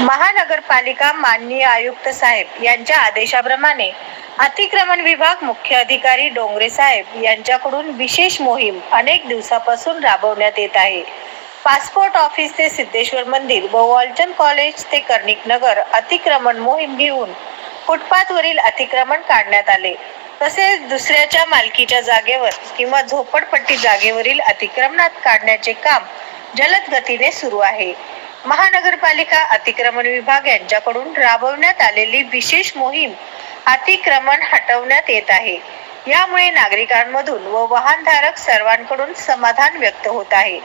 महानगरपालिका माननीय आयुक्त साहेब यांच्या आदेशाप्रमाणे अतिक्रमण विभाग मुख्य अधिकारी डोंगरे साहेब यांच्याकडून विशेष मोहीम अनेक दिवसापासून राबवण्यात येत आहे. पासपोर्ट ऑफिस ते सिद्धेश्वर मंदिर व कॉलेज ते कर्णिक नगर अतिक्रमण मोहीम घेऊन फुटपाथवरील अतिक्रमण काढण्यात आले. तसेच दुसऱ्याच्या मालकीच्या जागेवर किंवा झोपडपट्टी जागेवरील अतिक्रमणात काढण्याचे काम जलद गतीने सुरू आहे. महानगरपालिका अतिक्रमण विभाग यांच्याकडून राबवण्यात आलेली विशेष मोहीम अतिक्रमण हटवण्यात येत आहे. यामुळे नागरिकांमधून व वाहनधारक सर्वांकडून समाधान व्यक्त होत आहे.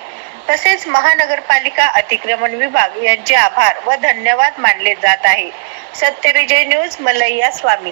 तसेच महानगरपालिका अतिक्रमण विभाग यांचे आभार व धन्यवाद मानले जात आहे. Satyavijay news Malaiya Swami.